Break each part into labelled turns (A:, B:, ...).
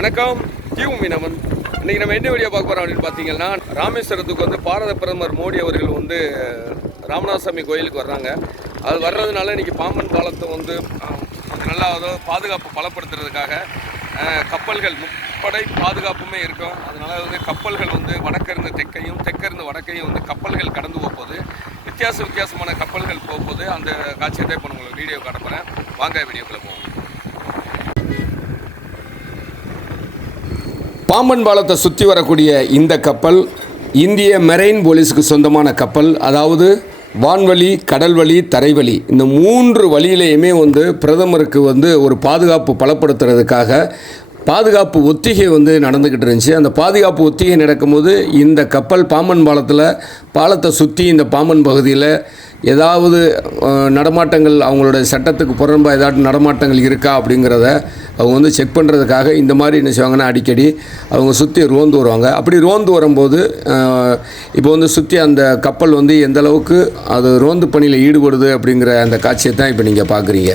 A: வணக்கம். டியூ மீனவன். இன்னைக்கு நம்ம என்ன வீடியோ பார்க்க போறோம் அப்படின்னு பார்த்தீங்கன்னா ராமேஸ்வரத்துக்கு வந்து பாரத பிரதமர் மோடி அவர்கள் வந்து ராமநாதசாமி கோயிலுக்கு வர்றாங்க. அது வர்றதுனால இன்னைக்கு பாம்பன் பாலத்தை வந்து நல்லா அதாவது பாதுகாப்பு பலப்படுத்துறதுக்காக கப்பல்கள் முப்படை பாதுகாப்புமே இருக்கும். அதனால வந்து கப்பல்கள் வந்து வடக்கிருந்து தெற்கையும் தெற்கிருந்து வடக்கையும் வந்து கப்பல்கள் கடந்து போகுது. வித்தியாச வித்தியாசமான கப்பல்கள் போகும்போது அந்த காட்சியை இப்போ உங்களுக்கு வீடியோ காட்டப்போகிறேன் வாங்க வீடியோக்குள்ளே போவோம். பாம்பன் பாலத்தை சுற்றி வரக்கூடிய இந்த கப்பல் இந்திய மெரைன் போலீஸுக்கு சொந்தமான கப்பல் அதாவது வான்வழி கடல்வழி தரைவழி. இந்த மூன்று வழியிலையுமே வந்து பிரதமருக்கு வந்து ஒரு பாதுகாப்பு பலப்படுத்துறதுக்காக பாதுகாப்பு ஒத்திகை வந்து நடந்துக்கிட்டு இருந்துச்சு. அந்த பாதுகாப்பு ஒத்திகை நடக்கும்போது இந்த கப்பல் பாம்பன் பாலத்தில் பாலத்தை சுற்றி இந்த பாம்பன் பகுதியில் ஏதாவது நடமாட்டங்கள் அவங்களோட சட்டத்துக்கு புறம்பாக ஏதாவது நடமாட்டங்கள் இருக்கா அப்படிங்கிறத அவங்க வந்து செக் பண்ணுறதுக்காக இந்த மாதிரி என்ன செய்வாங்கன்னா அடிக்கடி அவங்க சுற்றி ரோந்து வருவாங்க. அப்படி ரோந்து வரும்போது இப்போ வந்து சுற்றி அந்த கப்பல் வந்து எந்த அளவுக்கு அது ரோந்து பணியில் ஈடுபடுது அப்படிங்கிற அந்த காட்சியை தான் இப்போ நீங்கள் பார்க்குறீங்க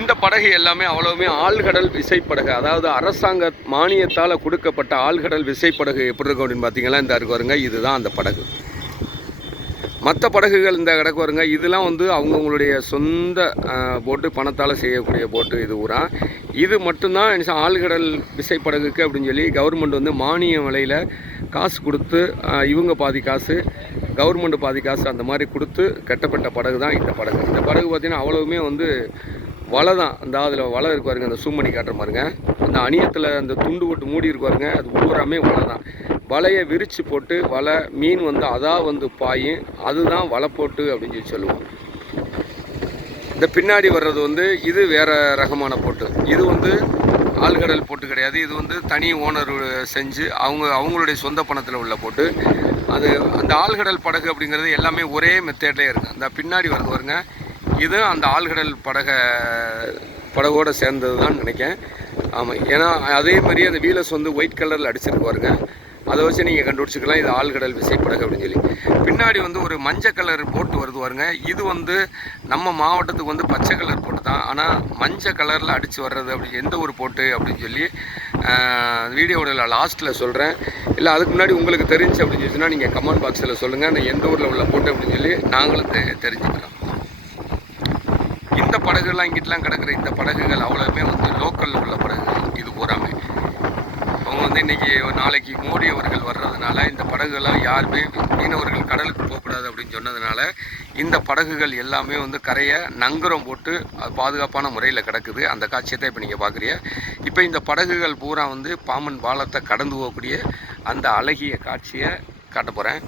A: இந்த படகு எல்லாமே அவ்வளவுமே ஆழ்கடல் விசைப்படகு. அதாவது அரசாங்க மானியத்தால் கொடுக்கப்பட்ட ஆழ்கடல் விசைப்படகு எப்படி இருக்கும் அப்படின்னு பார்த்தீங்கன்னா இந்த இருக்கு வருங்க இதுதான் அந்த படகு. மற்ற படகுகள் இந்த கிடக்கு வருங்க இதெல்லாம் வந்து அவங்கவுங்களுடைய சொந்த போட்டு பணத்தால் செய்யக்கூடிய போட்டு இது ஊரா. இது மட்டும்தான் என்ன ஆழ்கடல் விசைப்படகுக்கு அப்படின்னு சொல்லி கவர்மெண்ட் வந்து மானிய விலையில் காசு கொடுத்து இவங்க பாதி காசு கவர்மெண்ட் பாதி காசு அந்த மாதிரி கொடுத்து கட்டப்பட்ட படகு தான் இந்த படகு. இந்த படகு பார்த்திங்கன்னா அவ்வளவுமே வந்து வலை தான். அந்த அதில் வலை இருக்கு பாருங்க அந்த சூம் பண்ணி காட்டுற பாருங்க. அந்த அணியத்தில் அந்த துண்டு போட்டு மூடி இருக்கு பாருங்க அது பூராமே வலை தான். வலையை விரித்து போட்டு வலை மீன் வந்து அதான் வந்து பாயும் அதுதான் வலை போட்டு அப்படின்னு சொல்லி சொல்லுவோம். இந்த பின்னாடி வர்றது வந்து இது வேறு ரகமான போட்டு. இது வந்து ஆழ்கடல் போட்டு கிடையாது. இது வந்து தனி ஓனர் செஞ்சு அவங்க அவங்களுடைய சொந்த பணத்தில் உள்ள போட்டு. அது அந்த ஆழ்கடல் படகு அப்படிங்கிறது எல்லாமே ஒரே மெத்தேட்லேயே இருக்குது அந்த பின்னாடி வருது பாருங்க இது அந்த ஆழ்கடல் படக படகோடு சேர்ந்தது தான் நினைக்கேன் ஆமாம் ஏன்னா அதே மாதிரி அந்த வீலஸ் வந்து ஒயிட் கலரில் அடிச்சிருப்பாருங்க அதை வச்சு நீங்கள் கண்டுபிடிச்சிக்கலாம் இது ஆழ்கடல் விசைப்படகு அப்படின்னு சொல்லி. பின்னாடி வந்து ஒரு மஞ்சள் கலர் போட்டு வருது வருங்க இது வந்து நம்ம மாவட்டத்துக்கு வந்து பச்சை கலர் போட்டு தான். ஆனால் மஞ்சள் கலரில் அடித்து வர்றது அப்படி எந்த ஒரு போட்டு அப்படின்னு சொல்லி வீடியோவில் லாஸ்ட்டில் சொல்கிறேன் இல்லை அதுக்கு முன்னாடி உங்களுக்கு தெரிஞ்சு அப்படின்னு சொல்லிச்சுன்னா நீங்கள் கமெண்ட் பாக்ஸில் சொல்லுங்கள் நான் எந்த ஊரில் உள்ள போட்டு அப்படின்னு சொல்லி நாங்களும் தெ தெரிஞ்சுக்கிறோம். இந்த படகுலாம் இங்கிட்டலாம் கிடக்கிற இந்த படகுகள் அவ்வளோமே வந்து லோக்கலில் உள்ள படகுகள். இது பூராமே அவங்க வந்து இன்னைக்கு நாளைக்கு மோடி அவர்கள் வர்றதுனால இந்த படகுகள்லாம் யாருமே மீனவர்கள் கடலுக்கு போகக்கூடாது அப்படின்னு சொன்னதுனால இந்த படகுகள் எல்லாமே வந்து கரையை நங்குரம் போட்டு அது பாதுகாப்பான முறையில் கிடக்குது. அந்த காட்சியை தான் இப்போ நீங்கள் பார்க்குறீங்க இப்போ இந்த படகுகள் பூரா வந்து பாம்பன் பாலத்தை கடந்து போகக்கூடிய அந்த அழகிய காட்சியை காட்ட போகிறேன்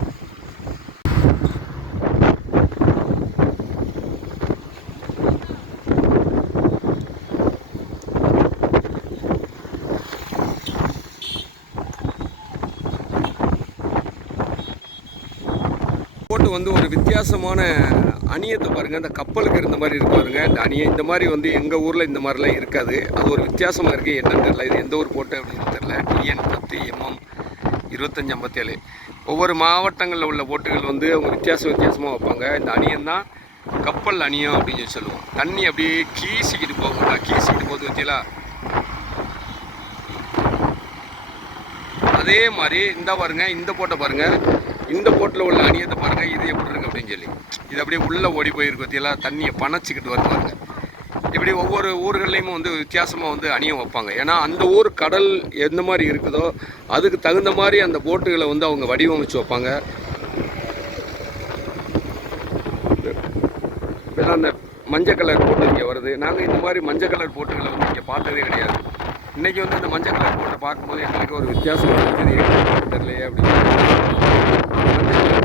A: போட்டு வந்து ஒரு வித்தியாசமான அணியத்தை பாருங்கள் இந்த கப்பலுக்கு இருந்த மாதிரி இருக்கு பாருங்க. இந்த அணியை இந்த மாதிரி வந்து எங்கள் ஊரில் இந்த மாதிரிலாம் இருக்காது. அது ஒரு வித்தியாசமாக இருக்குது என்னன்னு தெரில இது எந்த ஊர் போட்டு அப்படின்னு தெரில டிஎன் பத்து எம்எம் இருபத்தஞ்சி ஐம்பத்தேழு. ஒவ்வொரு மாவட்டங்களில் உள்ள போட்டுகள் வந்து அவங்க வித்தியாச வித்தியாசமாக வைப்பாங்க. இந்த அணியம் தான் கப்பல் அணியம் அப்படின்னு சொல்லி சொல்லுவோம். தண்ணி அப்படியே கீசிக்கிட்டு போகும். கீசிக்கிட்டு போகுது வச்சிங்களா அதே மாதிரி இந்த பாருங்க இந்த போட்டை பாருங்கள் இந்த போட்டில் உள்ள அணியத்தை பாருங்க இது எப்படி இருக்கு அப்படின்னு சொல்லி. இது அப்படியே உள்ளே ஓடி போயிருக்கு பற்றியெல்லாம் தண்ணியை பணச்சிக்கிட்டு வருவாங்க. இப்படி ஒவ்வொரு ஊர்கள்லையும் வந்து வித்தியாசமாக வந்து அணியம் வைப்பாங்க. ஏன்னா அந்த ஊர் கடல் எந்த மாதிரி இருக்குதோ அதுக்கு தகுந்த மாதிரி அந்த போட்டுகளை வந்து அவங்க வடிவமைச்சு வைப்பாங்க. அந்த மஞ்சள் கலர் போட்டு இங்கே வருது. நாங்கள் இந்த மாதிரி மஞ்சள் கலர் போட்டுகளை வந்து இங்கே பார்த்ததே கிடையாது. இன்றைக்கி வந்து இந்த மஞ்சள் கலர் போட்டை பார்க்கும்போது எங்களுக்கு ஒரு வித்தியாசம் இருக்குது தெரியலையே அப்படின்னு. Thank you.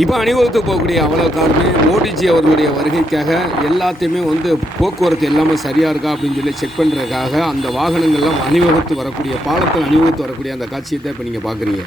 A: இப்போ அணிவகுத்து போகக்கூடிய அவ்வளோ காருமே மோடிஜி அவர்களுடைய வருகைக்காக எல்லாத்தையுமே வந்து போக்குவரத்து எல்லாமே சரியாக இருக்கா அப்படின்னு சொல்லி செக் பண்ணுறதுக்காக அந்த வாகனங்கள்லாம் அணிவகுத்து வரக்கூடிய பாலத்தில் அணிவகுத்து வரக்கூடிய அந்த காட்சியை தான் இப்போ நீங்கள் பார்க்குறீங்க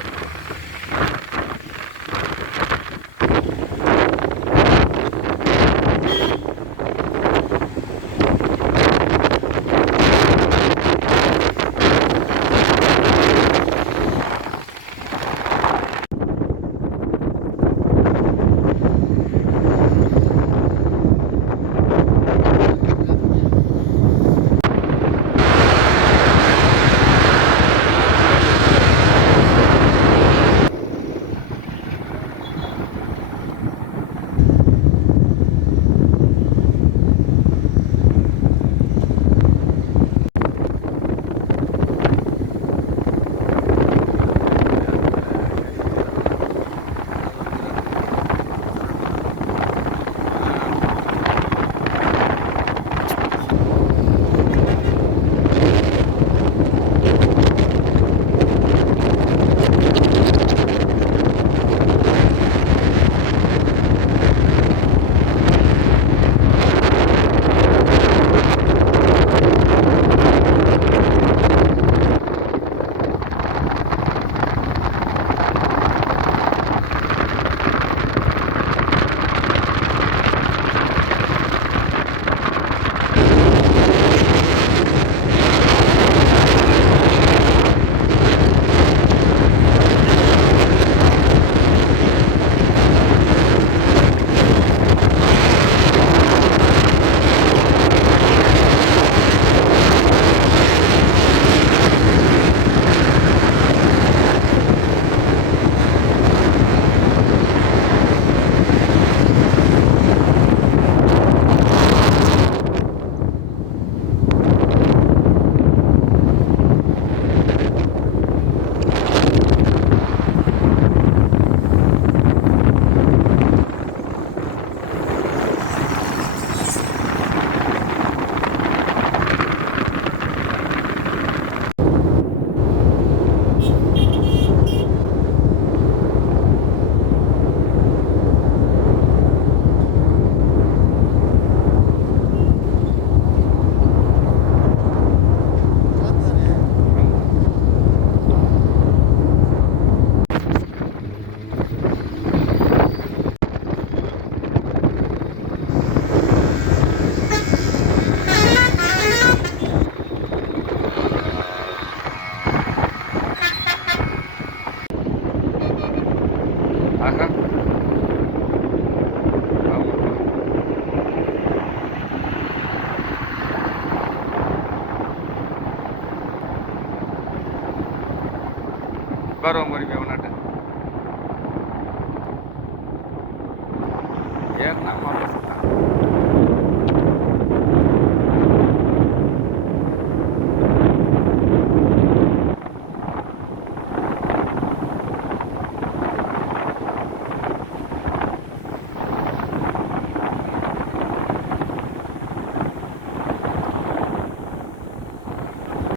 A: จากหลังความ